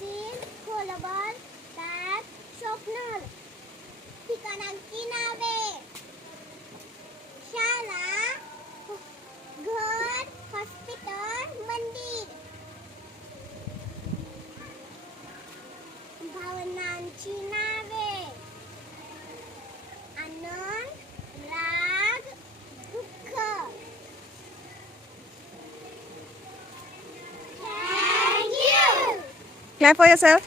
Pencil, खोलबल, bag, sharpener. ठिकाणांची नावे: शाळा, घर, हॉस्पिटल, मंदिर. भावनांची नावे: आनंद, राग, दुःख. Thank you. Clap for yourself.